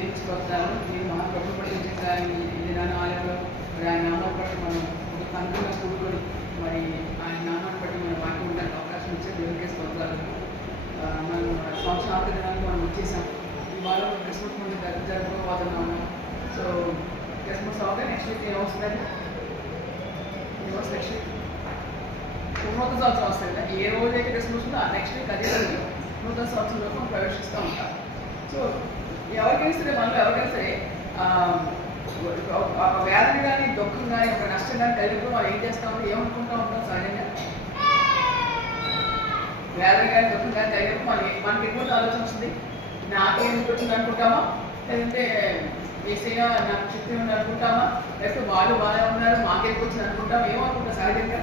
దేవుని స్తోత్రాలు. నేను మా ప్రభు పట్టించిన ఈ దినాన ఆలయంలో మరి ఆయన నామాన్ని బట్టి మనం ఒక తండ్రిగా కూడుకొని మరి ఆయన నామాన్ని బట్టి మనం వాక్యం ఉండడానికి అవకాశం ఇచ్చే దేవుడికే స్తోత్రాలు. మనం సంవత్సరాంత దినానికి మనం వచ్చేసాం. ఇవాళ క్రిస్మస్ ముందు జరుపుకోబోతున్నాము. సో క్రిస్మస్ అవగా నెక్స్ట్ వీక్ ఏమొస్తుందండి? ఏమొస్తుంది నెక్స్ట్ వీక్? నూతన సంవత్సరం వస్తుంది కదా. ఏ రోజైతే క్రిస్మస్ ఉందో నెక్స్ట్ వీక్ అదే రోజు నూతన సంవత్సరంలో మనం ప్రవేశిస్తూ ఉంటాం. సో ఎవరికైనా సరే మనలో ఎవరికైనా సరే ఒక వ్యాధిని కానీ దుఃఖం కానీ ఒక నష్టం కానీ కలిగినప్పుడు మనం ఏం చేస్తామో ఏమనుకుంటూ ఉంటాం సహజంగా? వ్యాధిని కానీ దుఃఖం కానీ కలిగినప్పుడు మనకి ఎటువంటి ఆలోచన వస్తుంది? నాకేందుకు వచ్చింది అనుకుంటామా? లేదంటే ఏసైనా నాకు శక్తి ఉంది అనుకుంటామా? లేకపోతే వాళ్ళు బాగానే ఉన్నారు మాకేందుకు వచ్చింది అనుకుంటాం? ఏమనుకుంటాం సహజంగా?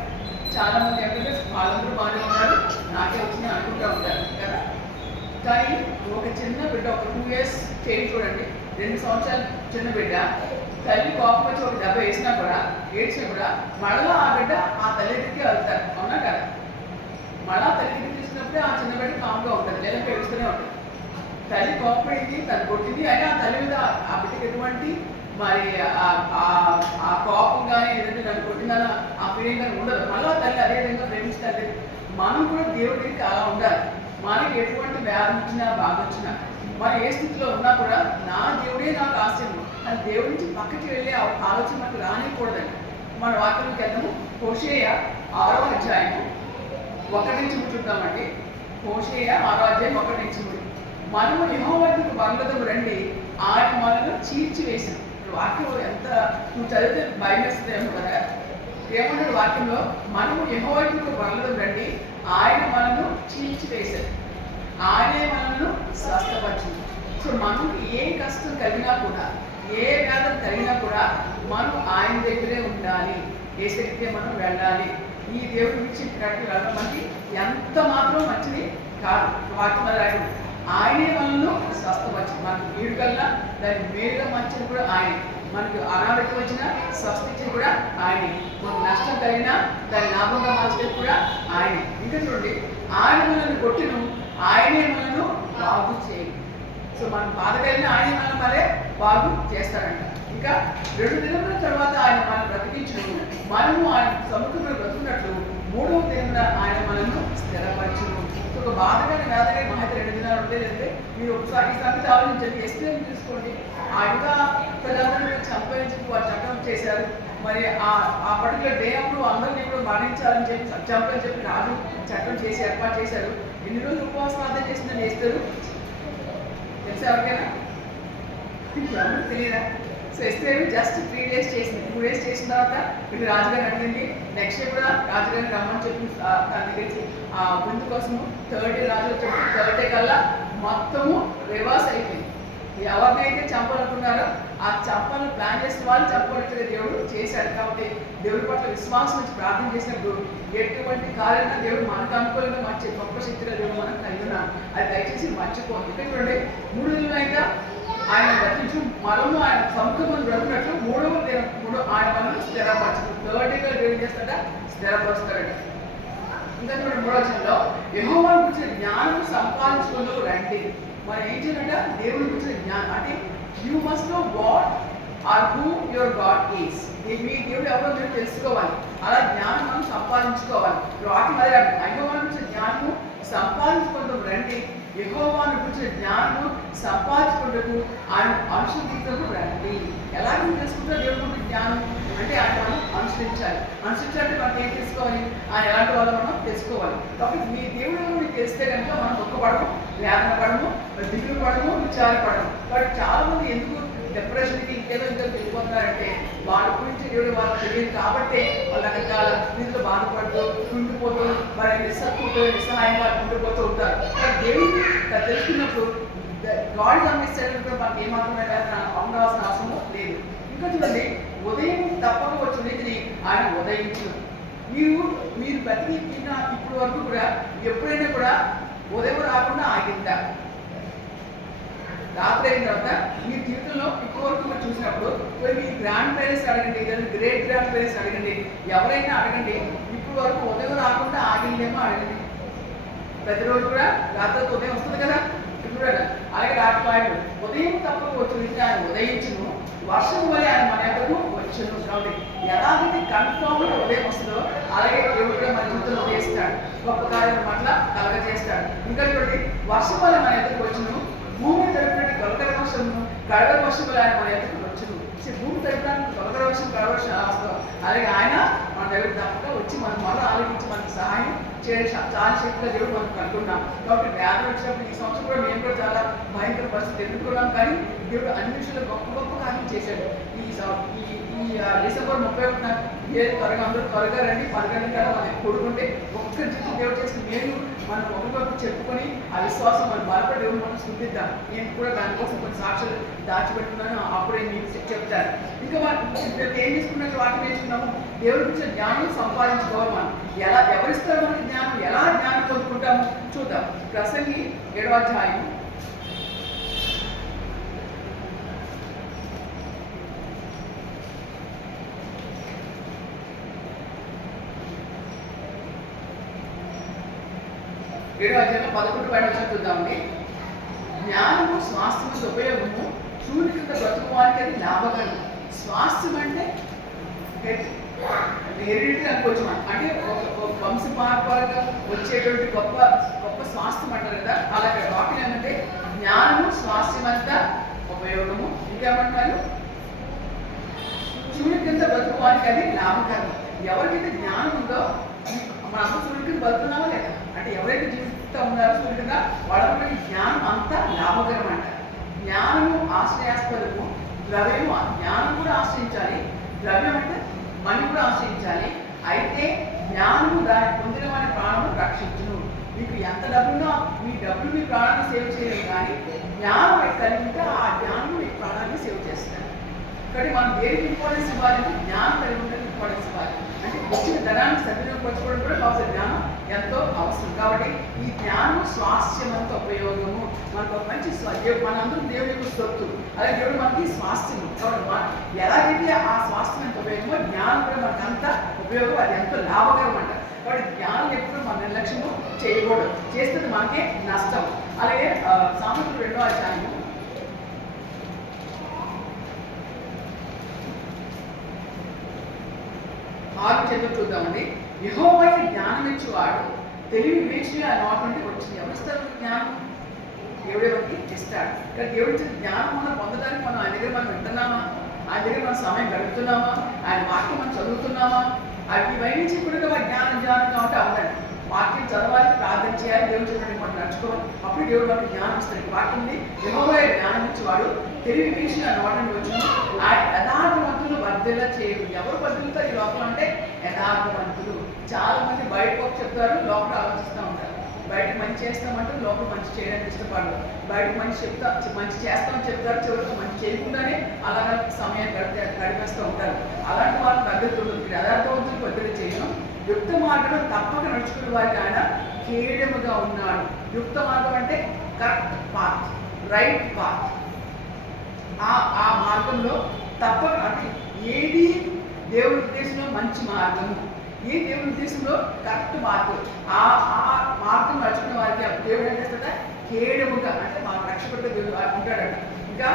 చాలామంది ఏంటంటే వాళ్ళందరూ బాగానే ఉన్నారు నాకే వచ్చింది అనుకుంటూ ఉంటారు కదా. కానీ ఒక చిన్న బిడ్డ ఒక 2 years చేయి చూడండి, 2 సంవత్సరాల చిన్న బిడ్డ తల్లి కోపం వచ్చి ఒక దెబ్బ వేసినా కూడా ఏడ్చినా కూడా మళ్ళా ఆ బిడ్డ ఆ తల్లి దగ్గరికి వెళ్తారు, అవునా కదా? మళ్ళా తల్లి దగ్గరికి తీసుకున్నప్పుడే ఆ చిన్న బిడ్డ కామ్గా ఉంటుంది, లేదంటే ఏడుస్తూనే ఉంటుంది. తల్లి కోపడింది, తను కొట్టింది, అయినా ఆ తల్లి మీద ఆ బిడ్డకి ఎటువంటి మరి ఆ కోపం కానీ ఏదంటే నన్ను కొట్టిందని ఆ ఫీలింగ్ కానీ ఉండదు. మళ్ళీ తల్లి అదే విధంగా ప్రేమిస్తారు. మనం కూడా దేవుడికి అలా ఉండాలి. మనకి ఎటువంటి వ్యాధి వచ్చినా బాధ వచ్చినా మనం ఏ స్థితిలో ఉన్నా కూడా నా దేవుడే నాకు ఆశ్చర్యం అని దేవుడి నుంచి పక్కకి వెళ్ళే ఆలోచన మనకు రానికూడదండి. మన వాక్యంలోకి వెళ్దాము. హోషేయ 6వ అధ్యాయము 1 నుంచి చూద్దామండి. హోషేయ 6వ అధ్యాయం 1 నుంచి 3. మనము యెహోవాకు బంగ్లదము రండి, ఆయన మనను చీల్చివేసాం. వాక్యం ఎంత నువ్వు చదివితే భయం వేస్తుందేమో కదా. ఏమన్నాడు వాక్యంలో? మనము యెహోవాకు బంగ్లదము రండి, ఆయన మనను చీల్చివేశారు, ఆయనే మనను స్వస్థపరిచింది. సో మనకి ఏ కష్టం కలిగినా కూడా ఏ వ్యాధం కలిగినా కూడా మనం ఆయన దగ్గరే ఉండాలి, ఏ శక్తికే మనం వెళ్ళాలి. ఈ దేవుడి విడిచిపెట్టి వెళ్ళడం మనకి ఎంత మాత్రం మంచిది కాదు. వాక్యం రాయడం ఆయనే మనను స్వస్థపరిచింది. మనకి వీడు కల్లా దాని మేలుగా మంచిది కూడా ఆయనే. మనకు అనారోగ్యం వచ్చినా స్వస్థించేది కూడా ఆయనే. మనకు నష్టం కలిగినా దాన్ని లాభంగా మార్చేది కూడా ఆయనే. ఇంకా చూడండి, ఆయన మనల్ని కొట్టిను, ఆయనే మనను బాగు చేయాలి. సో మనం బాధ కలిగిన ఆయనే మనం మరే బాగు చేస్తారంట. ఇంకా 2 దినముల తర్వాత ఆయన మనం బ్రతికించును, మనము ఆయన సముఖంలో బ్రతుకున్నట్లు 3వ దినమున ఆయన మనల్ని స్థిరపరచును. ఒక బాధగానే వేదగానే మహా 2 దినాలు ఉంటే లేదంటే మీరు ఒకసారి ఈ సంగతి ఆలోచించండి. ఎస్టేని తీసుకోండి. ఆ ఇంకా ప్రజలందరూ చంపేందుకు వారు చట్టం చేశారు. మరి ఆ పర్టికులర్ డే అప్పుడు అందరినీ కూడా మరణించాలని చెప్పి చంపని చెప్పి రాజు చట్టం చేసి ఏర్పాటు చేశారు. ఎన్ని రోజులు ఉపవాస ప్రార్థన చేసిందని చేస్తారు తెలుసా ఎవరికైనా? ఇప్పుడు తెలియదా? సో ఎస్టేరు జస్ట్ 3 days చేసింది. 2 days చేసిన తర్వాత ఇప్పుడు రాజుగారు అడిగింది. నెక్స్ట్ డే కూడా రాజుగారిని రమ్మని చెప్పి తన దగ్గరికి ఆ ముందు కోసము 3rd day రాజు చెప్పి 3rd day కల్లా మొత్తము రివర్స్ అయిపోయింది. ఎవరినైతే చంపాలనుకున్నారో ఆ చంపాలని ప్లాన్ చేసిన వాళ్ళు చంపబడితే దేవుడు చేశాడు. కాబట్టి దేవుడి పట్ల విశ్వాసం నుంచి ప్రార్థన చేసినప్పుడు ఎటువంటి కార్యాలైనా దేవుడు మనకు అనుకూలంగా మంచి గొప్ప శక్తిగా దేవుడు మనం కలిగి ఉన్నాం. అది దయచేసి మర్చిపోతుంది. ఇక్కడ చూడండి, 3 దినాలు అయితే ఆయన బ్రతించు, మనము ఆయన సముఖం బ్రతికినట్లు 3వ దినం ఆయన మనల్ని స్థిరపరచు. 3rd day దేవుడు చేస్తాడ, స్థిరపరుస్తాడు. ఇంకా చూడండి 3వ వచనంలో, యెహోవాను గురించిన జ్ఞానం సంపాదించుకుంటూ రండి. మనం ఏం చేయాలంటే దేవుని గురించిన జ్ఞానం అంటే you must know what are who your God is. మీ దేవుడు ఎవరో మీరు తెలుసుకోవాలి. అలా జ్ఞానం మనం సంపాదించుకోవాలి. వాటి మరి యెహోవాను గురించిన జ్ఞానము సంపాదించుకుంటూ రండి, యెహోవాను గురించిన జ్ఞానము సంపాదించుకుంటూ ఆయన అనుసరించడం రండి. ఎలాగ తెలుసుకుంటారు దేవుడి గురించి జ్ఞానం అంటే ఆయన మనం అనుసరించాలి. అనుసరించాలంటే మనకి ఏం తెలుసుకోవాలి? ఆయన ఎలాంటి వాళ్ళు మనం తెలుసుకోవాలి. కాబట్టి మీ దేవుడు మీకు తెలిస్తే కనుక మనం దుఃఖపడము, వేదన పడము, దిగులు పడము, విచారపడము. బట్ చాలా మంది ఎందుకు డిప్రెషన్కి ఇంకేదో వెళ్ళిపోతున్నారంటే వాళ్ళ గురించి దేవుడు వాళ్ళకి తెలియదు కాబట్టి వాళ్ళు రకరకాల స్థితిలో బాధపడుతూ కుండిపోతూ మరి నిస్సహాయంగా ఉండిపోతూ ఉంటారు. దేవుడిని తెలుసుకున్నప్పుడు గాడ్ గమనిస్తాడంటే మనకి ఏమాత్రం ఉండవలసిన అవసరం లేదు. ఇంకా చూడండి, ఉదయం తప్పక వచ్చి నిధిని ఆయన ఉదయించు. మీరు బతికిన ఇప్పటి వరకు కూడా ఎప్పుడైనా కూడా ఉదయం రాకుండా ఆగిందా? రాత్రి అయిన తర్వాత మీ జీవితంలో ఇప్పటి వరకు మీరు చూసినప్పుడు మీ గ్రాండ్ పేరెంట్స్ అడగండి, లేదా గ్రేట్ గ్రాండ్ పేరెంట్స్ అడగండి, ఎవరైనా అడగండి, ఇప్పటి వరకు ఉదయం రాకుండా ఆగిందేమో అడగండి. ప్రతిరోజు కూడా రాత్రి ఉదయం వస్తుంది కదా, చూడండి. అలాగే రాకపోయాడు ఉదయం తప్ప వచ్చి ఆయన ఉదయించును, వర్షం వల్ల ఆయన మన ఎక్కడకు వచ్చును. కాబట్టి ఎలాగైతే కన్ఫామ్గా ఉదయం వస్తుందో అలాగే దేవుడు కూడా మన జీవితంలో చేస్తాడు, గొప్ప కార్యం పట్ల కలగజేస్తాడు. ఇంకా చూడండి, వర్షం వల్ల మన ఎక్కడికి వచ్చును, భూమి తరపున తొలకర వర్షము కడవ వర్షం వల్ల ఆయన మన ఎక్కడికి వచ్చును. భూమి తరపున తొలకర వర్షం కడవ వర్షం వస్తాం. అలాగే ఆయన మన దగ్గర తప్పక వచ్చి మనం మరో ఆలోచించి మనకి సహాయం చేయడం చాలా శక్తిగా దేవుడు మనం కనుక్కున్నాం. కాబట్టి వ్యాధులు వచ్చినప్పుడు ఈ సంవత్సరం కూడా మేము కూడా చాలా భయంకర పరిస్థితి ఎదుర్కొన్నాం. కానీ దేవుడు అన్ని విషయంలో గొప్ప గొప్ప కార్యం చేశాడు. ఈ డిసెంబర్ 31న ఏది త్వరగా అందరూ త్వరగా రండి, 12 కదా మనం కొడుకుంటే ఒక్క జీవితం దేవుడు చేసిన మేము మనం ఒకరికొకరు చెప్పుకొని ఆ విశ్వాసం మనం బలపడి దేవుడు మనం శుద్ధిద్దాం. నేను కూడా దానికోసం కొన్ని సాక్షులు దాచిపెట్టుకున్నాను, అప్పుడే మీకు చెప్తాను. ఇంకా మనం ఏం చేసుకున్నట్టు వాటిని నేర్చుకున్నాము, దేవుడి గురించి జ్ఞానం సంపాదించుకోవాలి. మనం ఎవరిస్తారు మనకి జ్ఞానం, ఎలా జ్ఞానం పొందుకుంటాము చూద్దాం. ప్రసంగి 7వ అధ్యాయం 7వ అధ్యాయంలో 11 పైన చూద్దామండి. జ్ఞానము స్వాస్థ్యము ఉపయోగము, సూర్యుని కింద బ్రతుకువానికి అది లాభకరం. స్వాస్థ్యం అంటే హెరిడిటీ అనుకోవచ్చు మనం, అంటే ఒక వంశపారంపరంగా వచ్చేటువంటి గొప్ప గొప్ప స్వాస్థ్యం అంటారు కదా. అలాగే వాక్యం ఏంటంటే జ్ఞానము స్వాస్థ్యమంతా ఉపయోగము, ఇంకేమంటారు సూర్యుని కింద బ్రతుకువానికి అది లాభకరం. ఎవరికైతే జ్ఞానం ఉందో మన అమ్మ సూర్యుడి కింద బతుకున్నామా లేదా అంటే ఎవరైతే జీవితం ఉన్నారో సూర్యుడిగా వాళ్ళకి జ్ఞానం అంతా లాభకరం అంట. జ్ఞానము ఆశ్రయాస్పదము, ద్రవ్యము జ్ఞానం కూడా ఆశ్రయించాలి, ద్రవ్యం అంటే మనీ కూడా ఆశ్రయించాలి. అయితే జ్ఞానము దాన్ని పొందిన వారి ప్రాణము రక్షించును. మీకు ఎంత డబ్బున్నా మీ డబ్బులు మీ ప్రాణాన్ని సేవ్ చేయలేదు, కానీ జ్ఞానం కలిగి ఉంటే ఆ జ్ఞానం మీ ప్రాణాన్ని సేవ్ చేస్తారు. కాబట్టి మనం దేనికి ఇంపార్టెన్స్ ఇవ్వాలంటే జ్ఞానం కలిగి ఉంటే ఇంపార్టెన్స్ ఇవ్వాలి. అంటే వచ్చిన ధనాన్ని సద్వినియోగపరచుకోవడం కూడా కావాల్సిన జ్ఞానం ఎంతో అవసరం. కాబట్టి ఈ జ్ఞానం స్వాస్థ్యమంత ఉపయోగము. మనకు ఒక మంచి మనందరూ దేవుడి యొక్క సొత్తు, అలాగే దేవుడు మనకి స్వాస్థ్యము. కాబట్టి ఎలాగైతే ఆ స్వాస్థ్యం ఎంత ఉపయోగమో జ్ఞానం కూడా మనకు అంత ఉపయోగం, అది ఎంతో లాభకరం అంట. కాబట్టి జ్ఞానం ఎప్పుడు మన నిర్లక్ష్యము చేయకూడదు, చేస్తుంది మనకే నష్టం. అలాగే సామెతలు 2వ అధ్యాయము 6 చూద్దామండి. యెహోవాకి జ్ఞానం ఇచ్చేవాడు తెలివి వేచి ఆ నోటి నుండి వచ్చింది. ఎవరిస్తారు జ్ఞానం? దేవుడే మనకి ఇస్తాడు. కానీ దేవుడి ఇచ్చిన జ్ఞానం మనం పొందడానికి మనం ఆయన దగ్గర మనం వింటున్నామా, ఆయన దగ్గర మనం సమయం గడుపుతున్నామా, ఆయన వాక్యం మనం చదువుతున్నామా? అవి ఇవన్నీ కూడా జ్ఞానం కాబట్టి అవ్వండి. వాక్యం చదవాలి, ప్రార్థన చేయాలి, దేవుడు చెప్పండి మనం నడుచుకోవాలి. అప్పుడు దేవుడు మనకి జ్ఞానం ఇస్తాడు. వాక్యంని యెహోవా జ్ఞానం ఇచ్చేవాడు తెలివి వేసి ఆ నోటి నుండి వచ్చింది. ఆ యథార్థవంతులు వర్ధెలా చేయరు. ఎవరు వర్ధిల్లుతారు ఈ లోపల అంటే యథార్థవంతులు. చాలా మంది బయటకు ఒక చెప్తారు, లోపల ఆలోచిస్తూ ఉంటారు. బయట మంచి చేస్తామంటే లోపల మంచి చేయడానికి ఇష్టపడరు. బయట మంచి మంచి చేస్తామని చెప్తారు, చివరికి మంచి చేయకుండానే అలాగే సమయం గడిపేస్తూ ఉంటారు. అలాంటి వాళ్ళని దగ్గర యథార్థవంతులు వద్దలు చేయడం. యుక్త మార్గం తప్పక నడుచుకునే వారికి ఆయన కేడముగా ఉన్నాడు. యుక్త మార్గం అంటే కరెక్ట్ పాత్, రైట్ పాత్. ఆ మార్గంలో తప్పక అంటే ఏది దేవుడి ఉద్దేశంలో మంచి మార్గము, ఏ దేవుడి ఉద్దేశంలో కరెక్ట్ మార్గం, ఆ మార్గం నడుచుకున్న వారికి దేవుడు ఏం చేస్తుందా కేడముగా అంటే మా రక్షకుడిగా దేవుడు ఉంటాడట. ఇంకా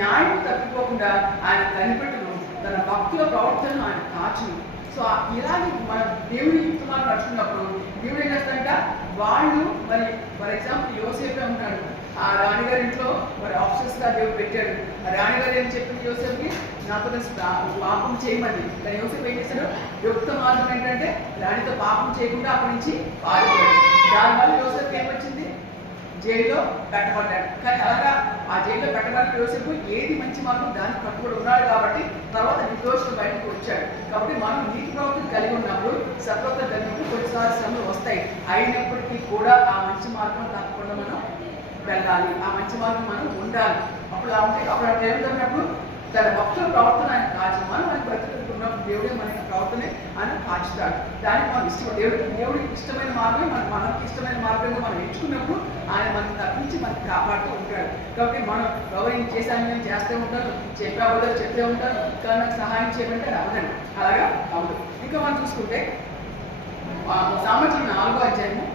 న్యాయం తప్పిపోకుండా ఆయన కనిపెట్టును, తన భక్తుల ప్రవర్తనను ఆయన కాచును. సో ఇలాగే మన దేవుడి యుక్తమాలు నడుచుకున్నప్పుడు దేవుడు ఏం చేస్తాడంట, వాళ్ళు మరి ఫర్ ఎగ్జాంపుల్ యోసేపే ఉంటాడు, ఆ రాణిగారి ఇంట్లో మరి ఆఫీసర్స్గా దేవుడు పెట్టాడు. ఆ రాణిగారు ఏం చెప్పింది యోసేపుకి, నాతో పాపం చేయమని. కానీ యోసేపు ఏం చేశాడు, యుక్త మార్గం ఏంటంటే రాణితో పాపం చేయకుండా అక్కడి నుంచి పారిపోయాడు. దానివల్ల యోసేపు ఏమొచ్చింది, జైల్లో పెట్టబడ్డాడు. కానీ అలాగా ఆ జైల్లో పెట్టడానికి యోసేపు ఏది మంచి మార్గం దానికి కట్టుబడి ఉన్నాడు కాబట్టి తర్వాత నిర్దోషులు బయటకు వచ్చాడు. కాబట్టి మనం నీతి ప్రవర్తన కలిగి ఉన్నప్పుడు, సత్వత కలిగినప్పుడు కొన్నిసార్లు శ్రమలు వస్తాయి. అయినప్పటికీ కూడా ఆ మంచి మార్గం తప్పకుండా మనం వెళ్ళాలి, ఆ మంచి మార్గం మనం ఉండాలి. అప్పుడు అప్పుడు ఏమిటన్నప్పుడు తన భక్తుల ప్రవర్తన ఆయన కాచి మనం మనకి బ్రతుకుతున్నప్పుడు దేవుడే మన ప్రవర్తనే ఆయన కాచుతాడు. దానికి మనం దేవుడికి ఇష్టమైన మార్గమే మనకి ఇష్టమైన మార్గంగా మనం ఎంచుకున్నప్పుడు ఆయన మనకి తప్పించి మనకి కాపాడుతూ ఉంటాడు. కాబట్టి మనం ఎవరైనా చేశాను నేను చేస్తూ ఉంటాను, చెప్పాబోదో చెప్తూ ఉంటాను, కానీ నాకు సహాయం చేయమంటే అవదండి, అలాగా అవును. ఇంకా మనం చూసుకుంటే సామెతలు 4వ అధ్యాయము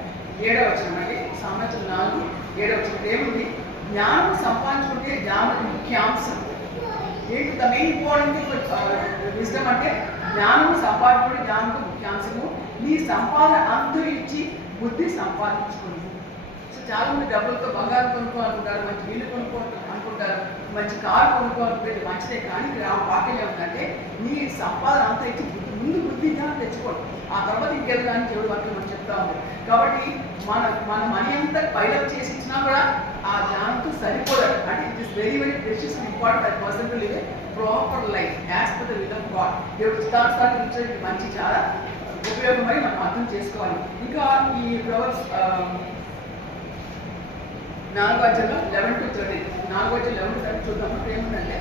7వ వచనం అండి. సామెతలు 4:7 7వ వచనం ఏముంది? జ్ఞానం సంపాదించుకుంటే జ్ఞానం ముఖ్యాంశం. ఏంటి ద మెయిన్ ఇంపార్టెంట్ విజ్డమ్ అంటే జ్ఞానము సంపాదించుకుంటే జ్ఞానంకు ముఖ్యాంశము. నీ సంపాదన అంతా ఇచ్చి బుద్ధి సంపాదించుకుంది. సో చాలా మంది డబ్బులతో బంగారం కొనుక్కోవాలనుకుంటారు, మంచి ఇల్లు అనుకుంటారు, మంచి కారు కొనుక్కోవాలనుకుంటే మంచిదే. కానీ వాక్యం ఏమిటంటే నీ సంపాదన అంతా ఇచ్చి ముందు బుద్ధి జ్ఞానం తెచ్చుకోండి, ఆ తర్వాత ఇంకెళ్ళడానికి దేవుడు వాక్యం మనం చెప్తా ఉంది. కాబట్టి మన మనీ అంతా పైలప్ చేసి ఇచ్చినా కూడా ఆ జ్ఞానంతో సరిపోదు. అంటే it is very very precious and important అది person to live a proper life as per the will of God. దేవుడు చిత్తానుసారం ఇచ్చేది మంచి చాలా ఉపయోగమై మనం అర్థం చేసుకోవాలి. ఇంకా ఈ ప్రవర్స్ 4వ అధ్యాయంలో 11 to 13 4వ అధ్యాయం 11 to 13 చూద్దాము. ఏముందంటే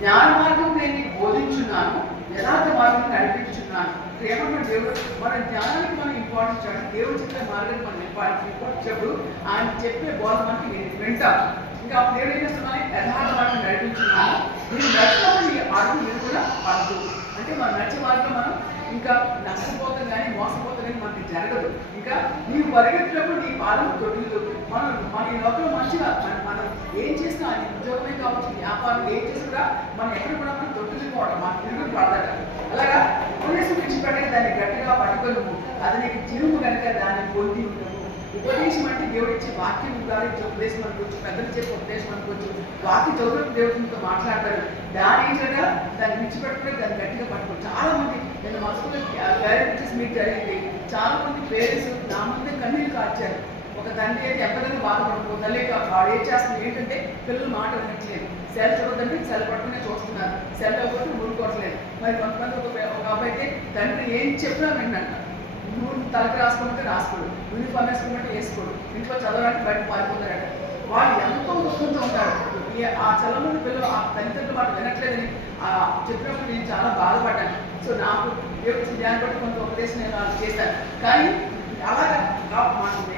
జ్ఞాన మార్గం నేను నీకు బోధించున్నాను, యథార్థ మార్గం నడిపించున్నాను. ఏమన్నా దేవుడు మన జ్ఞానానికి మనం ఇంపార్టెన్స్ ఇచ్చాడు. దేవుడు చెప్పే మార్గానికి మనం ఇంపార్టెన్స్ ఇచ్చినప్పుడు ఆయన చెప్పే బోధ మనకి నేను వింటాను. ఇంకా అప్పుడు దేవుడు ఏం చేస్తున్నాను? యథార్థ మార్గం నడిపించున్నాను. నేను నడిచినప్పుడు ఈ అడుగు మీరు కూడా పడదు. అంటే మనం నడిచే మార్గం మనం ఇంకా నష్టపోతాం కానీ మోసపోతాం కానీ మనకి జరగదు. ఇంకా నీవు పరిగెత్తినప్పుడు నీ పాదం తొట్టిల్లు. మన ఈ లోకంలో మంచిగా మనం ఏం చేసినా అది ఉద్యోగమే కావచ్చు, వ్యాపారం ఏం చేసినా మనం ఎక్కడ కూడా మనం తొట్టిల్లిపోవడం, మన తిరుగులు పడతాడు. అలాగా ఉపదేశం విడిచిపెట్టే దాన్ని గట్టిగా పట్టుకోను, అది నీకు జీవము కనుక దాన్ని పొంది ఉండవు. ఉపదేశం అంటే దేవుడు ఇచ్చే వాక్యం ద్వారా ఇచ్చే ఉపదేశం అనుకోవచ్చు, పెద్దలు చెప్పే ఉపదేశం అనుకోవచ్చు. వాక్య చదువు దేవుడితో మాట్లాడతారు. దాని ఏంటంటే దాన్ని విడిచిపెట్టుకుని దాన్ని గట్టిగా పట్టుకోవచ్చు. చాలా మంది నేను మనసులో క్లారిటీస్ మీకు జరిగింది. చాలా మంది పేరెంట్స్ నా ముందే కన్నీళ్ళు కార్చారు. ఒక తండ్రి అయితే ఎక్కడైనా బాధపడిపోతుంది. తల్లి వాడు ఏం చేస్తుంది ఏంటంటే పిల్లలు మాట వినట్లేదు, సెల్ చూడదంటే సెల్ పట్టుకునే చూస్తున్నారు, సెల్ అవ్వకపోతే ఊరుకోవట్లేదు. మరి కొంతమంది ఒక అబ్బాయి అయితే తండ్రి ఏం చెప్పినా వింటాడు. నువ్వు తలకి రాసుకోమంటే రాసుకోడు, యూనిఫామ్ వేసుకోమంటే వేసుకోడు, ఇంట్లో చదవడానికి బయట పారిపోతాడు. వాళ్ళు ఎంతో దుఃఖంతో ఉంటారు. ఆ చాలా మంది పిల్లలు ఆ తల్లిదండ్రులు మాట వినట్లేదని చెప్పినప్పుడు నేను చాలా బాధపడ్డాను. సో నాకు దాన్ని బట్టి కొంత ఉపదేశం నేను చేశాను. కానీ అలాగా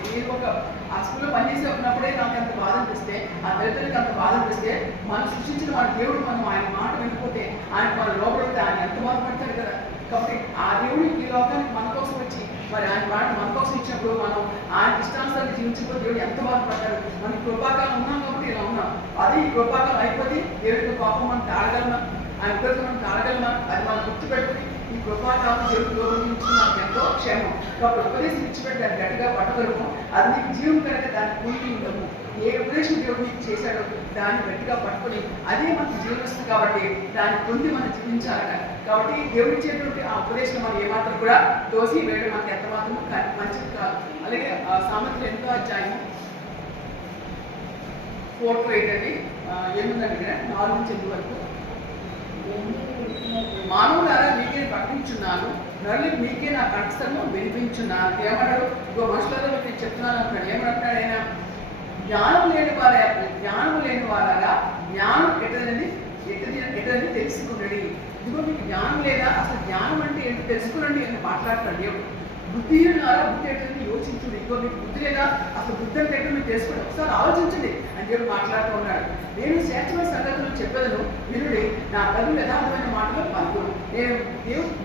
నేను ఒక ఆ స్కూల్లో పనిచేసి ఉన్నప్పుడే నాకు అంత బాధ అనిపిస్తే, ఆ తల్లిదండ్రులకు అంత బాధ అనిపిస్తే, మనం సృష్టించిన మన దేవుడు మనం ఆయన మాట వినకపోతే ఆయన మనం లోపడితే ఆయన ఎంత బాధపడతాడు కదా. కాబట్టి ఆ దేవుడు ఈ లోకానికి మన కోసం వచ్చి మరి ఆయన మాట మన కోసం ఇచ్చినప్పుడు మనం ఆయన ఇష్టానుసారాన్ని జీవించినప్పుడు దేవుడు ఎంత బాధపడతాడు. మనకి కృపాకాలం ఉన్నాం కాబట్టి ఇలా ఉన్నాం. అదే ఈ కృపాకాలం అయిపోతే దేవుడికి పాపం మనం తాగగలమా, ఆయన ఉపయోగం మనం తాగగలమా, అది మనం గుర్తుపెట్టుకుని ఈ కృపాకాలం దేవుడు గౌరవించి మనకు ఎంతో క్షేమం. కాబట్టి ఉపదేశం ఇచ్చిపెట్టి దాన్ని గట్టిగా పట్టగలము. అది నీకు జీవం కనుక దాన్ని కూలి ఉండము. ఏ ఉపదేశం దేవుడు నీకు చేశాడో దాన్ని గట్టిగా పట్టుకుని అదే మనకు జీవనిస్తుంది. కాబట్టి దాన్ని పొంది మనం జీవించాలట. కాబట్టి దేవుడు ఇచ్చేటువంటి ఆ ఉపదేశం మనం ఏమాత్రం కూడా దోసి వేయడం మనకి ఎంత మాత్రం మంచిది కాదు. అలాగే సామెతలు 8వ అధ్యాయం 4 to 8 అండి. ఏముందండి ఇక్కడ 4 నుంచి 8 వరకు. మానవులారా మీకే ప్రకటించున్నాను, నరులకు మీకే నా కంఠస్థము వినిపించున్నాను. ఏమన్నాడు? ఇంకో మనుషులలో మీకు చెప్తున్నాను అంటున్నాడు. ఏమంటున్నాడు ఆయన? జ్ఞానం లేని వారాగా జ్ఞానం ఎట్టదని తెలుసుకున్నాడు. ఇదిగో మీకు జ్ఞానం లేదా, అసలు జ్ఞానం అంటే ఏంటో తెలుసుకునండి అని మాట్లాడతాడు దేవుడు. బుద్ధిహీనులారా బుద్ధి ఏంటని యోచించుడు. ఇంకో మీకు బుద్ధి లేదా, అసలు బుద్ధి అంటే ఏంటో మీరు తెలుసుకోండి, ఒకసారి ఆలోచించండి అని దేవుడు మాట్లాడుతూ ఉన్నాడు. నేను శ్రేష్టమైన సంగతులు చెప్పేదను వినుడి, నా తల్లి యథార్థమైన మాటలు పలుకును. నేను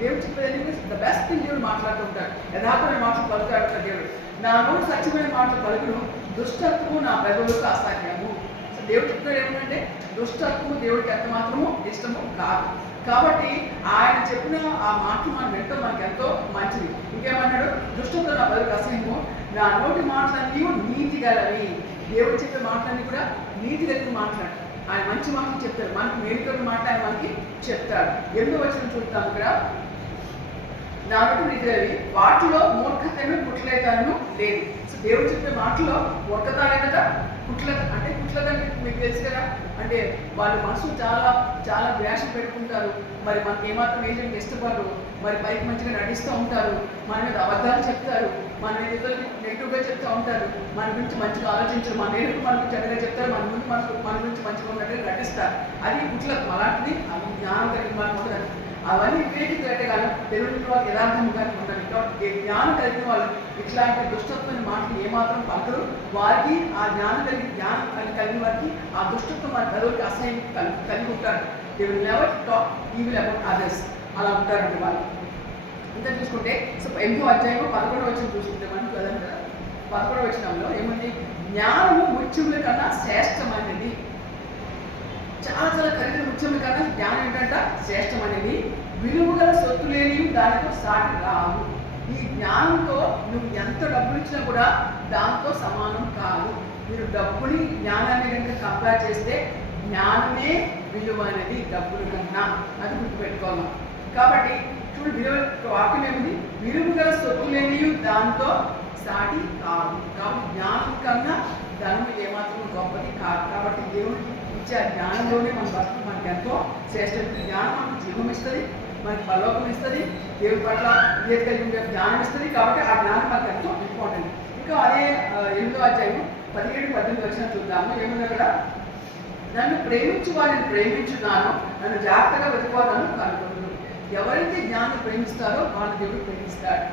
దేవుడు చెప్పేది ద బెస్ట్ థింగ్ దేవుడు మాట్లాడుతూ ఉంటాడు. యథార్థమైన మాటలు పలుకుతాడు దేవుడు. నా నోటి సత్యమైన మాటలు పలుకును, దుష్టత్వము నా పెదవులకు అసాధ్యము. సో దేవుడు చెప్తాడు ఏమిటంటే దుష్టత్వము దేవుడికి ఎంత మాత్రము ఇష్టము కాదు. కాబట్టి ఆయన చెప్పిన ఆ మాటలు మనం వింటాం మనకి ఎంతో మంచిది. ఇంకేమన్నాడు? దుష్టంతో నా బదులు అసహ్యము, నా నోటి మాటలన్నీ నీతి గలవి. దేవుడు చెప్పే మాటలన్నీ కూడా నీతి కలిగి మాట్లాడు. ఆయన మంచి మాటలు చెప్తాడు, మనకి మేలుకొని మాట ఆయన మనకి చెప్తాడు. 8వ వచనం చూస్తాం ఇక్కడ. నా నోటి నీతి గలవి, వాటిలో మూర్ఖతను కుట్లేతను లేదు. సో దేవుడు చెప్పే మాటలో మూర్ఖత లేదట, కుట్లత అంటే కుట్లదంటే మీకు తెలుసు కదా. అంటే వాళ్ళ మనసు చాలా చాలా ద్వేషం పెట్టుకుంటారు. మరి మనకి ఏమాత్రం ఏజెంట్ ఇష్టపడరు. మరి పైకి మంచిగా నటిస్తూ ఉంటారు, మన మీద అబద్ధాలు చెప్తారు, మన మీద ఇతరులు నెగిటివ్గా చెప్తూ ఉంటారు, మన గురించి మంచిగా ఆలోచించరు, మన నేర్పు మనకు చెడ్డగా చెప్తారు, మన గురించి మంచిగా ఉన్నట్టుగా నటిస్తారు. అది కుట్లత. అలాంటిది జ్ఞానం కలిగిన వాళ్ళు ఉండదు. అవన్నీ వివేకి కరెక్ట్గాను తెలుగులో వాళ్ళకి యథార్థంగానే ఉండాలి. కాబట్టి జ్ఞానం కలిగిన వాళ్ళు ఇట్లాంటి దుష్టత్వమైన మాటలు ఏమాత్రం పలకరు. వారికి ఆ జ్ఞానం కలిగిన వారికి ఆ దుష్టత్వం మన పెదవులకి అసహ్యం కలిగి ఉంటారు. They will never talk evil about others. అలా ఉంటారండి వాళ్ళు. ఇంకా చూసుకుంటే 8వ అధ్యాయం 11వ వచనం చూసుకుంటే మనకి కదండి కదా. 11వ వచనంలో ఏముంది? జ్ఞానము ముత్యముల కన్నా శ్రేష్టమైనది. చాలా చాలా ఖరీదైన ముత్యముల కన్నా జ్ఞానం ఏంటంట శ్రేష్టమైనది. విలువ గల సొత్తు లేని దానితో సాటి రావు. ఈ జ్ఞానంతో నువ్వు ఎంత డబ్బులు ఇచ్చినా కూడా దాంతో సమానం కాదు. మీరు డబ్బుని జ్ఞానాన్ని కనుక కంపేర్ చేస్తే జ్ఞానమే విలువైనది డబ్బుల కన్నా. అది గుర్తుపెట్టుకోవాలి. కాబట్టి చూడు, వాక్యం ఏమిటి? విలువ గల సొత్తు లేని దాంతో సాటి కాదు. కాబట్టి జ్ఞానం కన్నా ధనం ఏమాత్రం గొప్పది కాదు. కాబట్టి దేవుడు ఇచ్చే జ్ఞానంలోనే మన భక్తులు మనకి ఎంతో శ్రేష్ట. జ్ఞానం మనకు జీవం ఇస్తుంది, మనకి పరలోకం ఇస్తుంది, దేవుడి పట్ల కలిగి జ్ఞానం ఇస్తుంది. కాబట్టి ఆ జ్ఞానం మనకు ఎంతో ఇంపార్టెంట్. ఇంకా అదే 8వ అధ్యాయం 17-18 వచ్చిన చూద్దాము. ఏముంది అక్కడ? నన్ను ప్రేమించు వారిని ప్రేమించున్నాను, నన్ను జాగ్రత్తగా వెతుకోవాలని కనుగొను. ఎవరైతే జ్ఞానం ప్రేమిస్తారో వాళ్ళ దేవుడు ప్రేమిస్తాడు.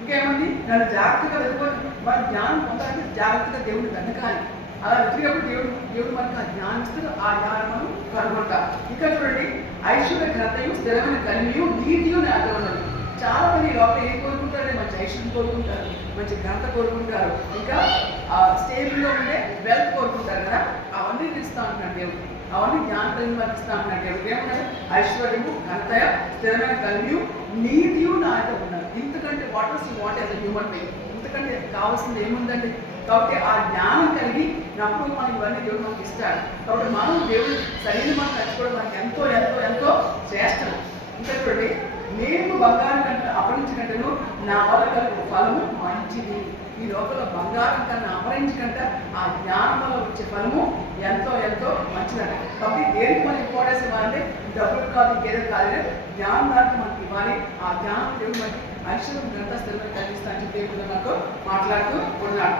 ఇంకేముంది? నన్ను జాగ్రత్తగా వెతుకోవాలి. వాళ్ళ జ్ఞానం పొందాలంటే జాగ్రత్తగా దేవుడు వెతకాలి. అలా వెతికినప్పుడు దేవుడు మనకు ఆ జ్ఞానం ఇస్తారు. ఆ జ్ఞానం మనం కనుగొంటాం. ఇంకా చూడండి, ఐశ్వర్య ఘనతయు స్థిరమైన కలిమియు నీతియు నాతో ఉన్నది. చాలా మంది లోపల ఏం కోరుకుంటారు? మంచి ఐశ్వర్యం కోరుకుంటారు, మంచి ఘనత కోరుకుంటారు, ఇంకా స్టేబుల్లో ఉండే వెల్త్ కోరుకుంటారు కదా. అవన్నీ ఇస్తా ఉంటున్నాడు దేవుడు. అవన్నీ జ్ఞానం కలిగిన వారికి ఇస్తా ఉంటున్నాడు దేవుడు. ఏమన్నారు? ఐశ్వర్యము, ఘనత, స్థిరమైన కలిమియు నీతియు నాతో ఉన్నారు. ఇంతకంటే what was you want as a human being? ఇంతకంటే కావాల్సింది ఏముందండి? కాబట్టి ఆ జ్ఞానం కలిగి నప్పుడు మనం ఇవన్నీ దేవుడు మనకి ఇస్తాడు. కాబట్టి మనం దేవుడు సరైన మనం నచ్చుకోవడం మనకి ఎంతో ఎంతో ఎంతో శ్రేష్టం. ఇంకా చూడండి, నేను బంగారం కంటే అపరించకంటేను నా వల్ల కలిగే ఫలము మంచిది. ఈ లోపల బంగారం కన్నా అపరించకంటే ఆ జ్ఞానం వల్ల వచ్చే ఫలము ఎంతో ఎంతో మంచిదంట. కాబట్టి దేనికి మనం ఇంపార్టెన్స్ ఇవ్వాలంటే డబ్బులు కాదు, ఇంకేదో కాదు, జ్ఞానానికి మనకి ఇవ్వాలి. ఆ జ్ఞానం దేవుడు మనకి ఐశ్వర్యం గ్రంథ స్థిరమైన కలిగిస్తానని దేవుడు మనతో మాట్లాడుతూ ఉన్నాడు.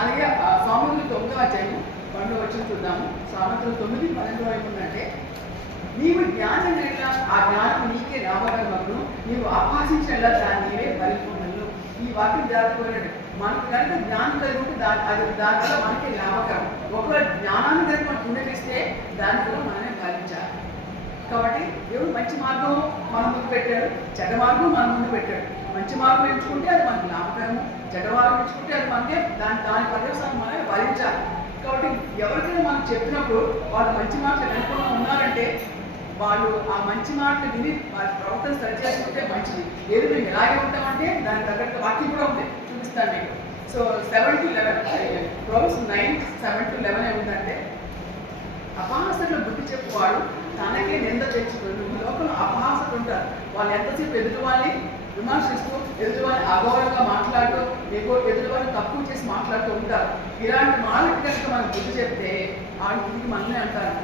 అలాగే సామెతలు 9వ అధ్యాయం 12వ వచనం చూద్దాము. సామెతలు 9:12 ఏముందంటే, నీవు జ్ఞానం లేక ఆ జ్ఞానం నీకే లాభకరమగును, నీవు అపాసించేలా దాని నీవే పరిపూర్ణలు. ఈ వాక్యం జాగ్రత్తగా మనకు కనుక జ్ఞానం కలిగి ఉంటే దానివల్ల మనకే లాభకరం. ఒకవేళ జ్ఞానాన్ని కనుక మనం పుణ్యమిస్తే దాని కూడా మనమే పాలించాలి. కాబట్టి దేవుడు మంచి మార్గం మన ముందు పెట్టాడు, చెడ్డ మార్గం మన ముందు పెట్టాడు. మంచి మార్గం ఎంచుకుంటే అది మనకు లాభకరము, చెడ్డ మార్గం ఎంచుకుంటే అది మనకే దాని పర్యవసానం మనమే భరించాలి. కాబట్టి ఎవరికైనా మనం చెప్పినప్పుడు వాళ్ళు మంచి మాటలు వినకుండా ఉన్నారంటే వాళ్ళు ఆ మంచి మాటలు విని వారి ప్రవర్తన సరి చేసుకుంటే మంచిది. లేదు మేము ఎలాగే ఉంటామంటే దానికి తగ్గట్టు వాక్యం కూడా ఉంది, చూపిస్తాను మీకు. సో 7-11 Proverbs 9:7-11 ఏముందంటే, అపహాసకులు బుద్ధి చెప్పువాడు తనకే నింద తెచ్చుకోడు. ఈ లోకంలో అపహాసకులు ఉంటారు. వాళ్ళు ఎంతసేపు ఎదుటివాళ్ళని విమర్శిస్తూ, ఎదుటివాళ్ళని అగౌరవంగా మాట్లాడుతూ, ఎదుటివాళ్ళని తక్కువ చేసి మాట్లాడుతూ ఉంటారు. ఇలాంటి మాటలు కనుక మనం బుద్ధి చెప్తే వాళ్ళు తిరిగి మనమే అంటారు.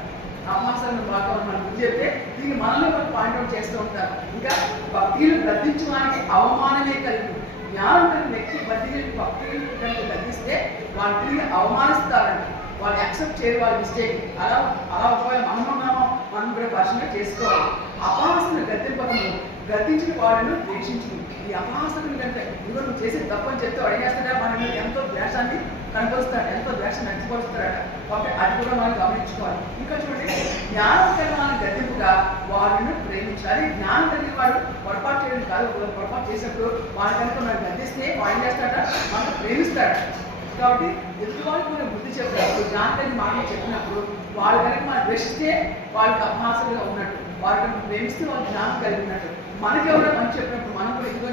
అపహాసాలను బాగా మనం బుద్ధి చెప్తే తిరిగి మనలో వాళ్ళు పాయింట్అవుట్ చేస్తూ ఉంటారు. ఇంకా భక్తులు గద్దించడానికి అవమానమే కలిగి, జ్ఞానం కలిగిన వ్యక్తి భక్తులు కనుక గద్దిస్తే వాళ్ళు తిరిగి అవమానిస్తారంట. వాళ్ళు యాక్సెప్ట్ చేయరు వాళ్ళ మిస్టేక్. అలా ఒకవేళ మనం కూడా పరిశీలన చేసుకోవాలి. అపహాసకులు గద్దించిన వాళ్ళను ద్వేషించు. ఈ అపహాసకులు కంటే ఇదిగో నువ్వు చేసే తప్పని చెప్తే అడిగేస్తాడా మన మీద ఎంతో ద్వేషాన్ని కనపరుస్తాడు, ఎంతో ద్వేషాన్ని నచ్చిపరుస్తాడట. కాబట్టి అది కూడా మనం గమనించుకోవాలి. ఇంకా చూడండి, జ్ఞానకరమైన గద్దింపుగా వాళ్ళను ప్రేమించాలి. జ్ఞానం కలిగిన వాడు పొరపాటు చేయడం కాదు, పొరపాటు చేసినప్పుడు వాళ్ళు కనుక మనం గద్దిస్తే వాళ్ళు చేస్తాడట, మనం ప్రేమిస్తాడు. కాబట్టి ఎదుటివాళ్ళకి మనం బుద్ధి చెప్పినప్పుడు, జ్ఞానం మాటలు చెప్పినప్పుడు వాళ్ళు కనుక మనం ద్వేషిస్తే వాళ్ళకి అపహాసలుగా ఉన్నట్టు, వాళ్ళు కనుక ప్రేమిస్తే వాళ్ళు జ్ఞానం కలిగి ఉన్నట్టు. మనకి ఎవరో మనం చెప్పినప్పుడు మనం కూడా ఇదిగో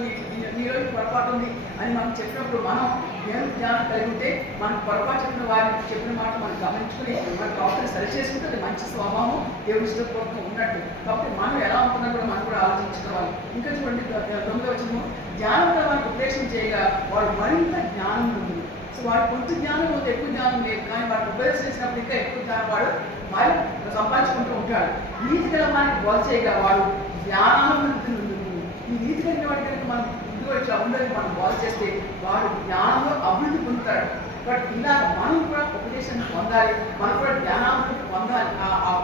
నీలో పొరపాటు ఉంది అని మనం చెప్పినప్పుడు మనం నేను జ్ఞానం కలిగి ఉంటే మనకు పొరపాటు చెప్పిన వారిని చెప్పిన మాట మనం గమనించుకుని మన ప్రవర్తన సరి చేసుకుంటే అది మంచి స్వభావం, దేవుడి ఇష్టపూర్వకంగా ఉన్నట్టు. కాబట్టి మనం ఎలా ఉంటున్నా కూడా మనం కూడా ఆలోచించుకోవాలి. ఇంకా చూడండి 9వ వచనము, జ్ఞానపరమైన ఉపదేశం చేయగా వాడు మరింత జ్ఞానం ఉంది. సో వాడు కొంచెం జ్ఞానం ఉంది, ఎక్కువ జ్ఞానం లేదు, కానీ వాడు ఉపదేశం చేసినప్పుడు ఇంకా ఎక్కువ జ్ఞానం వాడు సంపాదించుకుంటూ ఉంటాడు. నీతి గల వాడిని బోధ చేయగా వాడు జ్ఞానాభివృద్ధి ఉంది. ఈ నీతి కలిగిన వాడి కనుక మనం ఇదిగో ఇట్లా ఉండని మనం బోధ చేస్తే వాడు జ్ఞానంలో అభివృద్ధి పొందుతాడు. బట్ ఇలా మనం కూడా ఉపదేశాన్ని పొందాలి, మనం కూడా జ్ఞానాభివృద్ధి పొందాలి.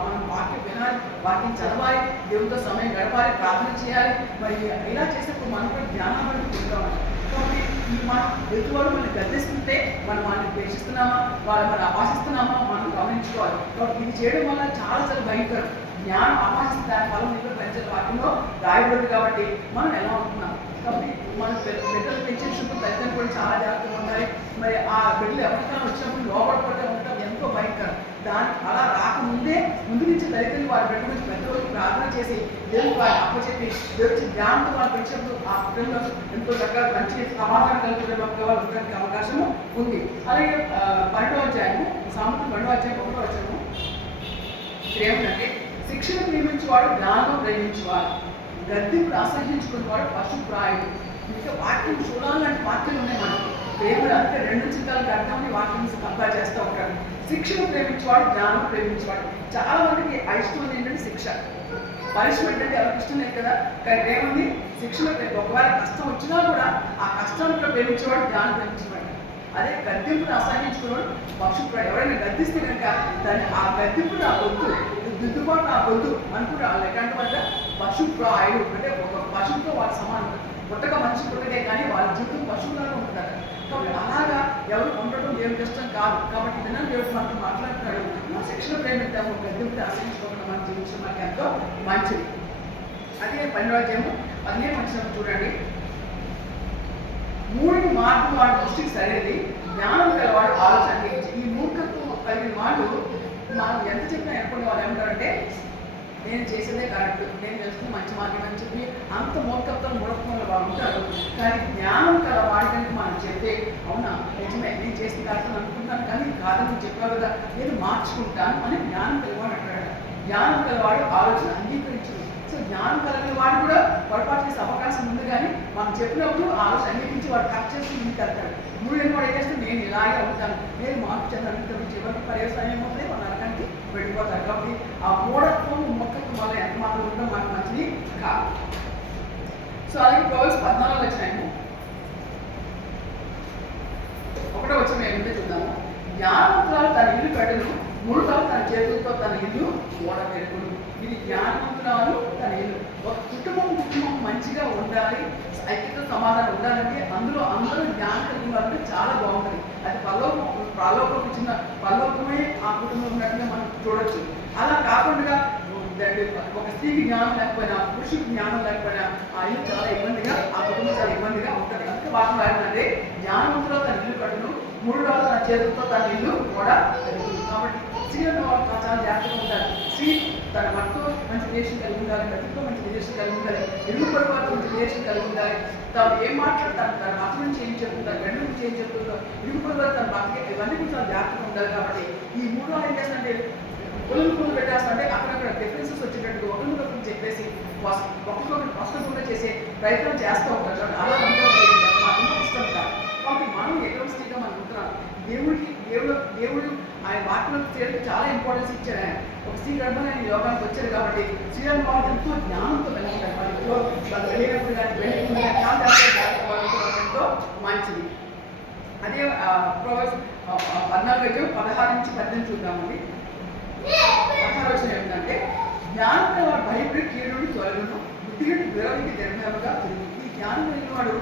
మనం వాక్యం వినాలి, వాక్యం చదవాలి, దేవుడితో సమయం గడపాలి, ప్రార్థన చేయాలి. మరి ఇలా చేసినప్పుడు మనం కూడా జ్ఞానాభివృద్ధి పొందాలి. కాబట్టి ఈ మనం ఎదుటివాడు మనం గర్దిస్తుంటే మనం వాళ్ళని ద్వేషిస్తున్నామా, వాళ్ళు మనం అపాసిస్తున్నామా మనం గమనించుకోవాలి. కాబట్టి ఇది చేయడం వల్ల చాలా చాలా భయంకరం. జ్ఞానం అపాసిస్తే దాని ఫలం మీద పెంచే వాక్యంలో రాయబడింది. కాబట్టి మనం ఎలా ఉంటున్నాం. కాబట్టి మన బిడ్డలు పెంచేటప్పుడు తల్లిదండ్రులు కూడా చాలా జాగ్రత్తగా మరి ఆ బిడ్డలు ఎవరికైనా వచ్చినప్పుడు లోపడిపోతే ఉంటాం ఎంతో భయంకరం. దానికి అలా రాకముందే ముందు నుంచి తల్లిదండ్రులు వారి బిడ్డ గురించి పెద్దవాళ్ళు ప్రార్థన చేసి దేవుడు వారిని అప్పచెప్పి దేవుడి జ్ఞానంతో వాళ్ళు పెంచినప్పుడు ఆ కుటుంబంలో ఎంతో చక్కగా మంచి సమాధానం కలుగుతున్న వాళ్ళు ఉండడానికి అవకాశము ఉంది. అలాగే 12వ అధ్యాయము సామెతలు 12వ అధ్యాయం 1వ వచనము ఏమిటంటే శిక్షణ ప్రేమించేవాడు జ్ఞానం ప్రేమించేవాడు, గద్దింపుడు అసహించుకునేవాడు పశుప్రాయుడు. ఇంకా వాక్యం చూడాలంటే వాక్యాలు ఉన్నాయి మనకి. దేవుడు అంటే 2 చింతలకు అర్థమని వాక్యం కంపేర్ చేస్తూ ఉంటాడు. శిక్షను ప్రేమించేవాడు జ్ఞానం ప్రేమించేవాడు. చాలా మందికి ఇష్టం ఏంటంటే శిక్ష, పనిష్మెంట్ అంటే ఎవరికి ఇష్టం లేదు కదా. కానీ ఏముంది శిక్షణ ఒకవేళ కష్టం వచ్చినా కూడా ఆ కష్టాన్ని ప్రేమించేవాడు జ్ఞానం ప్రేమించేవాడు. అదే గద్దింపును అసహించుకున్నాడు పశుప్రాయుడు. ఎవరైనా గద్దిస్తే కనుక దాన్ని ఆ గద్దింపు నా వద్దు, దిద్దుబాటు నా వద్దు అనుకుంటే ఎలాంటి వాళ్ళ పశుప్రాయుడు అంటే ఒక పశువుతో వాళ్ళ సమానం. పుట్టక మంచి పుట్టకే కానీ వాళ్ళ జీవితం పశువులాగా ఉంటుందట. కాబట్టి అలాగా ఎవరు ఉండడం దేవుని కష్టం కాదు. కాబట్టి నిన్న దేవుడు మనతో మాట్లాడుతున్నాడు, మన శిక్షణ ప్రేమిద్దాము, గద్దింపుని ఆశ్రయించుకోకుండా మనం జీవించడం మనకి ఎంతో మంచిది. అదే 12వ అధ్యాయము 15వ వచనం చూడండి. మూడిని మార్పు వాడి దృష్టికి సరైనది, జ్ఞానం గలవాడు ఆలోచన. ఈ మూర్ఖత్వం కలిగిన వాళ్ళు మనం ఎంత చెప్పినా ఎప్పుడు వాళ్ళు ఏమంటారంటే నేను చేసేదే కరెక్ట్, నేను తెలుసుకుని మంచి మార్గం అని చెప్పి అంత మూర్ఖత్వం మూఢత్వంలో వాళ్ళు ఉంటారు. కానీ జ్ఞానం గల వాడికంటే మనం చెప్తే అవునా నిజమే నేను చేసిన కరెక్ట్ అనుకుంటాను కానీ కాదని చెప్పావు కదా నేను మార్చుకుంటాను అని జ్ఞానం గలవాడు అంటాడు. జ్ఞానం గలవాడు ఆలోచన అంగీకరించదు. సో జ్ఞానం కలిగిన వాడు కూడా పొరపాటు చేసే అవకాశం ఉంది కానీ మనం చెప్పినప్పుడు ఆలోచన అంగీకరించి వాడు కరెక్ట్ చేసి ఇంటికి వెళ్తాడు. మూడేళ్ళు వాడు ఏం చేస్తే నేను ఇలాగే ఉంటాను, నేను మార్పు చెందాను, చివరికి పర్యవసాయం ఏమవుతుంది మన నరకానికి వెళ్ళిపోతారు. కాబట్టి ఆ మూఢత్వం మొక్కత్వం వల్ల ఎంత మాత్రం ఉండడం మనకు మంచిది కాదు. సో అలాగే ప్రొవర్బ్స్ 14వ వచనము 1వ వచనం ఏమిటో చూద్దాము. జ్ఞానవంతురాలు తన ఇల్లు కట్టను, మూఢురాలు తన చేతులతో తన ఇల్లు ఓడ పెరుగును. ఇది జ్ఞానవంతురాలు తన ఇల్లు. ఒక కుటుంబం మంచిగా ఉండాలి, ఐక్యత సమాధానం ఉండాలంటే అందులో అందరూ జ్ఞానం కలిగిన వాళ్ళంటే చాలా బాగుంటుంది. అది పరలోకం చిన్న పరలోకమే ఆ కుటుంబం ఉన్నట్టుగా మనం చూడొచ్చు. అలా కాకుండా ఒక స్త్రీకి జ్ఞానం లేకపోయినా పురుషుడికి జ్ఞానం లేకపోయినా ఆ ఇల్లు చాలా ఇబ్బందిగా, ఆ కుటుంబం చాలా ఇబ్బందిగా ఉంటుంది. అందుకే వాటిని రాయాలంటే జ్ఞానవంతులో తన ఇల్లు కట్టును, మూఢురాలు తన చేతులతో తన ఇల్లు కూడా పెరుగుతుంది. కాబట్టి స్త్రీలను చాలా జాగ్రత్తగా ఉంటారు. స్త్రీ తన భర్తతో మంచి రిలేషన్ కలిగి ఉండాలి, భర్తతో మంచి రిలేషన్ కలిగి ఉండాలి, ఇరుగు పొరుగు మంచి రిలేషన్ కలిగి ఉండాలి. తాను ఏం మాట్లాడతాను, తన భర్త నుంచి ఏం చెప్తుందో, గంట నుంచి ఏం చెప్తుందో, ఇరుగు పొరుగు తన భర్తకి ఇవన్నీ కూడా చాలా జాగ్రత్తగా ఉండాలి. కాబట్టి ఈ మూడు ఏం చేస్తుంటే పొలుగు పెట్టేస్తుంటే అక్కడక్కడ డిఫరెన్సెస్ వచ్చేటట్టు ఒకరికొకరు చెప్పేసి ఒకరికొకరు కష్టంగా చేసే ప్రయత్నం చేస్తూ ఉంటారు. అలా ఉంటే మాకు ఇష్టం కాదు. కాబట్టి మనం ఎకరస్టిక్గా మనం ఉంటున్నాం. దేవుడు ఆయన వాటిలో చేయడానికి చాలా ఇంపార్టెన్స్ ఇచ్చాడు. ఆయన ఒక స్త్రీ గర్భం ఆయన యోగానికి వచ్చారు. కాబట్టి శ్రీరామ్ వాళ్ళు ఎంతో జ్ఞానంతో వెళ్ళారు. వాళ్ళతో వాళ్ళు వెళ్ళినప్పుడు ఎంతో మంచిది. అదే ప్రొవర్బ్స్ 14:16 నుంచి 18 చూద్దామండి. 16 ఏమిటంటే జ్ఞానం వాడు భయపడి కీడుని తొలగను, బుద్ధిగట్టి విరోధికి నిర్భయముగా తిరుగు. ఈ జ్ఞానం కలిగిన వాడు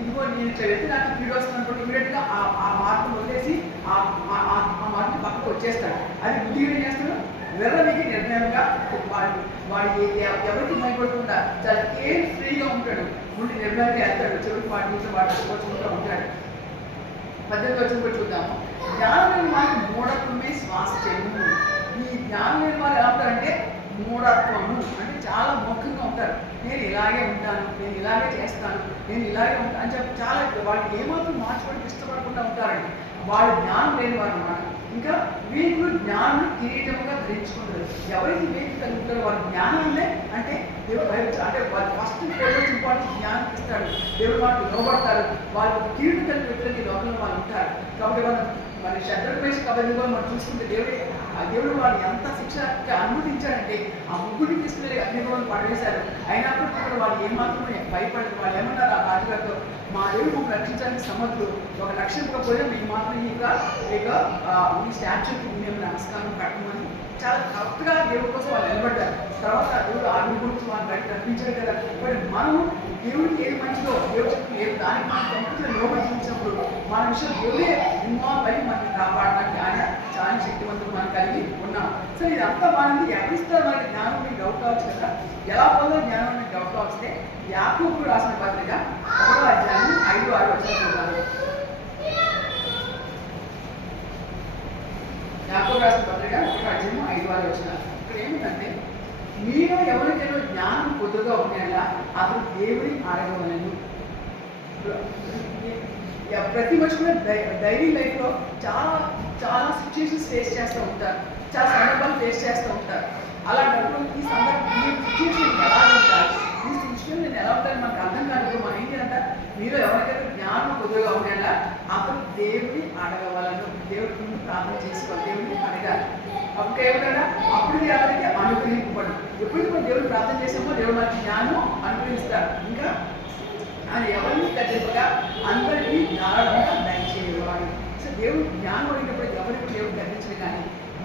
ఇదిగో నేను ఇట్లా వెళ్తే నాకు కీడు వస్తున్నప్పుడు ఇమీడియట్గా ఆ మార్పును వదిలేసి ఆ మార్పుని పక్కకు వచ్చేస్తాడు. అది బుద్ధిగట్టి ఏం చేస్తాడు, విరోధికి నిర్భయంగా వాడి ఎవరికి భయపడకుండా చాలా కేర్ ఫ్రీగా ఉంటాడు. ముందు నిర్భయంగా వెళ్తాడు, చెరుకు వాటి వాడుకుంటూ ఉంటాడు. 18 వచ్చిన కూడా చూద్దాము. జ్ఞానం లేని వారికి మూఢత్వమే శ్వాస చేయము. ఈ జ్ఞానం లేని వారు ఎలా ఉంటారంటే మూఢత్వము అంటే చాలా ముఖ్యంగా ఉంటారు. నేను ఇలాగే ఉంటాను, నేను ఇలాగే చేస్తాను, నేను ఇలాగే ఉంటాను అని చెప్పి చాలా వాళ్ళకి ఏమాత్రం మార్చుకోవడానికి ఇష్టపడకుండా ఉంటారండి. వాళ్ళు జ్ఞానం లేని వారు అన్నమాట. ఇంకా వీళ్ళు జ్ఞానం కిరీటముగా ధరించుకుంటారు. ఎవరైతే వీళ్ళు కలుగుతారో వాళ్ళ జ్ఞానాన్నే అంటే దేవుడు అంటే వాళ్ళు ఫస్ట్ ఇంపార్టెంట్ జ్ఞానం ఇస్తాడు. దేవుడు వాళ్ళు నిలబడతారు. వాళ్ళు కిరీటం కలిగి వ్యక్తులకి లోకంలో వాళ్ళు ఉంటారు. కాబట్టి మన శత్రుపేష కబడ్డీలో మనం చూసుకుంటే దేవుడు వాళ్ళు ఎంత శిక్షకి అనుమతించారంటే ఆ ముగ్గురిని తీసుకుని అగ్నిగోళం పడవేశారు. అయినప్పుడు కూడా వాళ్ళు ఏమాత్రమే భయపడదు. వాళ్ళు ఏమన్నారు ఆ రాజుగారితో, మా దేవుడు మమ్మల్ని రక్షించడానికి సమర్థులు, ఒక రక్షించకపోయినా మేము మాత్రం ఈ స్టాచ్యూకి మేము నమస్కారం కట్టమని చాలా కరెక్ట్గా దేవుడి కోసం వాళ్ళు నిలబడ్డారు. తర్వాత దేవుడు ఆవిడ గురించి వాళ్ళు బయట కనిపించారు కదా. బట్ మనం దేవుడికి ఏది మంచిదో దేవుడు ఏది దానికి మనం కంప్యూటర్ లోపల చూసినప్పుడు మన విషయం దేవుడే ఇన్వాల్వ్ అయ్యి మనకి కాపాడడానికి ఆయన చాలా శక్తివంతులు మనం కలిగి ఉన్నాం. సో ఇదంతా మనకి ఎవరిస్తారు మనకి జ్ఞానం మీకు డౌట్ కావచ్చు కదా. ఎలా పొందో జ్ఞానం మీకు డౌట్ వస్తే యాకోబు రాసిన పత్రిక 1వ అధ్యాయం 5-6 వచనం చూద్దాము. రాసిన పత్రిక 1:5 ఇక్కడ ఏమిటంటే, మీలో ఎవరికైనా జ్ఞానం కొద్దిగా ఉండేలా అతను దేవుని అడగవలను. ప్రతి మనిషి కూడా డైలీ లైఫ్లో చాలా చాలా సిచ్యువేషన్స్ ఫేస్ చేస్తూ ఉంటారు, చాలా సందర్భాలు ఫేస్ చేస్తూ ఉంటారు. అలాంటప్పుడు ఈ సిచ్యువేషన్ ఎలా ఉంటారు, ఈ సిచ్యువేషన్ నేను ఎలా ఉంటాను మనకు అర్థం కాదు. మనం ఏంటి అంట, మీరు ఎవరికైనా జ్ఞానం కొద్దిగా ఉండేలా అతను దేవుని అడగవలను. దేవుడికి ముందు ప్రార్థన చేసుకోవాలి, దేవుడిని అడగాలి. అప్పుడు ఏమిటంటే అప్పుడు ఎవరికి అనుగ్రహింపబడు. ఎప్పుడు మనం దేవుడు ప్రార్థన చేసామో దేవుడు మనకి జ్ఞానం అనుగ్రహిస్తాడు. ఇంకా అది ఎవరిని తగ్గింపగా అందరికీ ధారాళంగా దయచేవాడు. సో దేవుడు జ్ఞానం అడిగినప్పుడు ఎవరికి దేవుడు తగ్గించడు, కానీ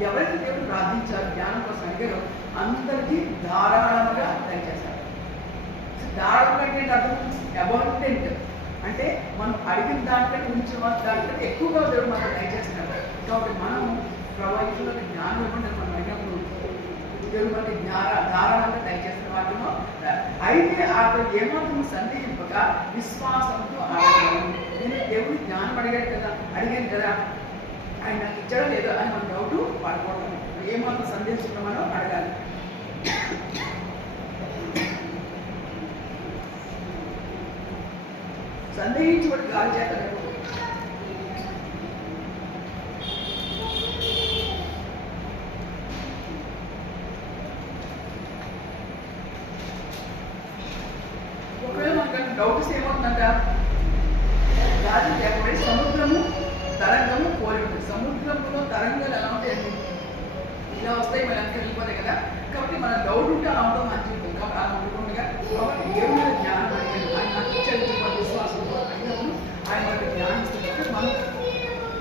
ఎవరికి దేవుడు ప్రార్థించారు జ్ఞానం కోసం అడిగారో అందరికీ ధారాళంగా దయచేశారు. సో ధారాళంగా అంటే అర్థం అబౌండెంట్ అంటే మనం అడిగిన దానికంటే ఉంచిన దానికంటే ఎక్కువగా దేవుడు మనకు దయచేస్తున్నాడు. కాబట్టి మనం ప్రవహించులకు జ్ఞానం ఇవ్వండి మనం అడిగినప్పుడు దేవుడు మనకి ధారాళంగా దయచేసిన వాటిలో అయితే అతను ఏమాత్రం సందేహింపగా విశ్వాసంతో అడగలను. నేను దేవుడి జ్ఞానం అడిగాను కదా ఆయన నాకు ఇచ్చడం లేదో అని మన డౌట్ పడకూడదు. ఏమాత్రం సందేహించుకున్నామనో అడగాలి. సందేహించబడి గాలి చేత ఒకవేళ మనకు డౌట్స్ ఏమవుతుందంట, గాలి లేకపోతే సముద్రము తరంగము పోలి ఉంటుంది. సముద్రంలో తరంగాలు ఎలా ఉంటాయండి, ఇలా వస్తాయి, మన అంతా వెళ్ళిపోతాయి కదా. కాబట్టి మన డౌట్ ఉంటే అలా ఉంటుంది మన జీవితం. కాబట్టి అలా ఉండకుండా కాబట్టి దేవుని జ్ఞానం అడిగాను, ఆయన నాకు ఇచ్చాడు విశ్వాసంతో అయినప్పుడు ఆయన మనకి జ్ఞానం ఇస్తున్నప్పుడు మనం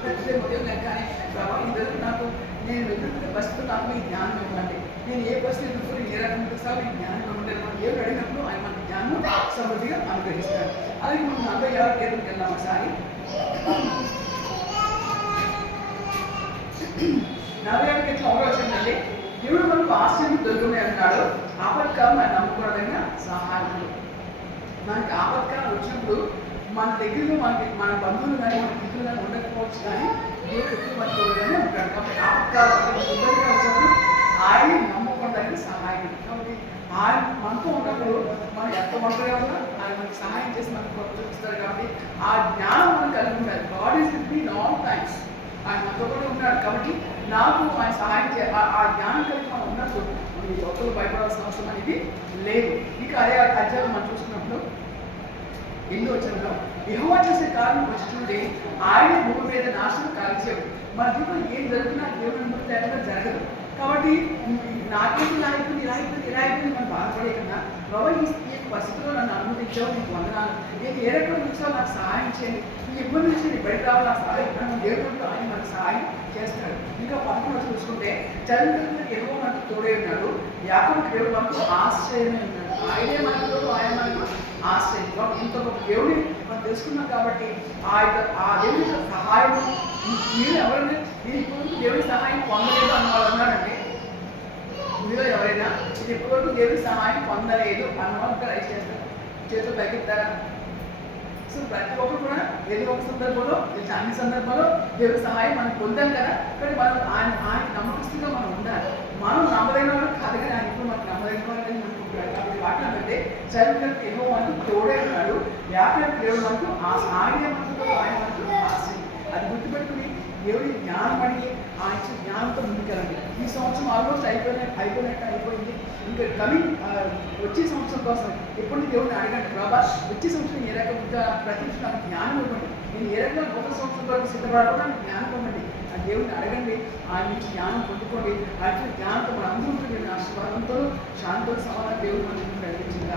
ప్రతి ఉదయం లెక్కనే ప్రభావ ఇద్దరు నాకు నేను ఎదుర్కొనే పరిస్థితులు నాకు ఈ జ్ఞానం ఇవ్వండి, నేను ఏ పరిస్థితి ఎదుర్కొని ఏ రకంగా సార్ ఈ జ్ఞానం ఇవ్వండి. మనం దేవుడు అడిగినప్పుడు ఆయన మనకి జ్ఞానం సమృద్ధిగా అనుగ్రహిస్తాడు. అలాగే మనం 46 కేంద్రంకి వెళ్దాం ఒకసారి. 46 ఎట్లా వచ్చిందండి, దేవుడు మనకు ఆశ్చర్యం దొరుకునే అన్నాడు. ఆపత్కాలం ఆయన నమ్మకూడదైన సహాయకుడు. మనకి ఆపత్కాలం వచ్చినప్పుడు మన దగ్గరలో మన బంధువులు కానీ మన మిత్రులు కానీ ఉండకపోవచ్చు, కానీ దేవుడు ఎప్పుడు మన తోడుగానే ఉంటాడు. కాబట్టి ఆపత్కాలం ఇబ్బందిగా వచ్చినప్పుడు ఆయన నమ్మకూడదైన సహాయకుడు. కాబట్టి ఆయన మనతో ఉన్నప్పుడు మనం ఎంత ఒంటరిగా ఉన్నా ఆయన మనకి సహాయం చేసి మనకు చూపిస్తారు. కాబట్టి ఆ జ్ఞానం మనం కలిగి ఉండాలి. God is with me in all times. ఆయన మనతో కూడా ఉన్నాడు. కాబట్టి నాకు ఆయన సహాయం ఆ జ్ఞానం కలిగి మనం ఉన్నప్పుడు మనం ఈ లోపల భయపడాల్సిన అవసరం అనేది లేదు. ఇక అదే అధ్యాయం మనం చూసుకున్నప్పుడు ఎన్నో వచ్చిన యెహోవా చేసే కారణం వచ్చి చూడండి, ఆయన భూమి మీద నాశనం కాల్చేవు. మన జీవితంలో ఏం జరుగుతున్నా దేవుని అనుమతి జరగదు. కాబట్టి నాకేంటి ఇలా అయిపోయింది ఇలా అయిపోయింది ఇలా అయిపోయింది మనం బాధపడే కన్నా ప్రభావ ఈ పరిస్థితిలో నన్ను అనుమతించావు, నీకు వందనాలు, నేను ఏ రకం నుంచో నాకు సహాయం చేయండి, ఈ ఇబ్బంది నుంచి నేను బయట రావాలి, ఆ సహాయం మనం దేవుడితో ఆయన మనకు సహాయం చేస్తాడు. ఇంకా 11 చూసుకుంటే చంద్రుడికి యెహోవా మనకు తోడే ఉన్నాడు, యాకోబుకు దేవుడు మనకు ఆశ్రయమే ఉన్నాడు. ఆయనే మనకు తోడు, ఆయన మనకు ఆశ్రయం. కాబట్టి ఇంత గొప్ప దేవుడిని మనం తెలుసుకున్నాం. కాబట్టి ఆ దేవుడి సహాయం మీరు ఎవరైనా నేను ఇప్పుడు దేవుడి సహాయం పొందలేదు అన్న వాళ్ళు ఉన్నారండి. మీలో ఎవరైనా ఇది ఇప్పటివరకు దేవుడి సహాయం పొందలేదు అన్న వాళ్ళు రైట్ చేస్తారు, చేతులు పైకెత్తారా? సో ప్రతి ఒక్కరు కూడా ఏదో ఒక సందర్భంలో అన్ని సందర్భాల్లో దేవుడి సహాయం మనం పొందాం కదా. కానీ మనం ఆయన నమ్మకస్తుగా మనం ఉండాలి. మనం నమ్మలేని వాళ్ళు కాదు, కానీ ఆయన ఇప్పుడు మనకు నమ్మలేని వాళ్ళని అనుకుంటున్నాడు. కాబట్టి వాటిలో పెడితే చదువులకు ఏమో మనకు తోడే ఉన్నాడు, వ్యాపారం దేవుడు మనకు ఆయనే మనకు ఆయన మనకు ఆశ్రయం. అది గుర్తుపెట్టుకుని దేవుడి జ్ఞానం అడిగి ఆయన జ్ఞానంతో ముందుకెళ్ళండి. ఈ సంవత్సరం ఆల్మోస్ట్ అయిపోయింది. ఇంకా కమింగ్ వచ్చే సంవత్సరం కోసం ఎప్పుడు దేవుడిని అడగండి, ప్రభా వచ్చే సంవత్సరం ఏ రకంగా ప్రతి నాకు జ్ఞానం ఇవ్వండి, నేను ఏ రకంగా కొత్త సంవత్సరం వరకు సిద్ధపడకుండా జ్ఞానం ఇవ్వండి. ఆ దేవుడిని అడగండి, ఆయన నుంచి జ్ఞానం పొందుకోండి. ఆయన జ్ఞానంతో మన అందరూ ఆశీర్వాదంతో శాంతితో సమాధానం దేవుడు మన కలిగించింది.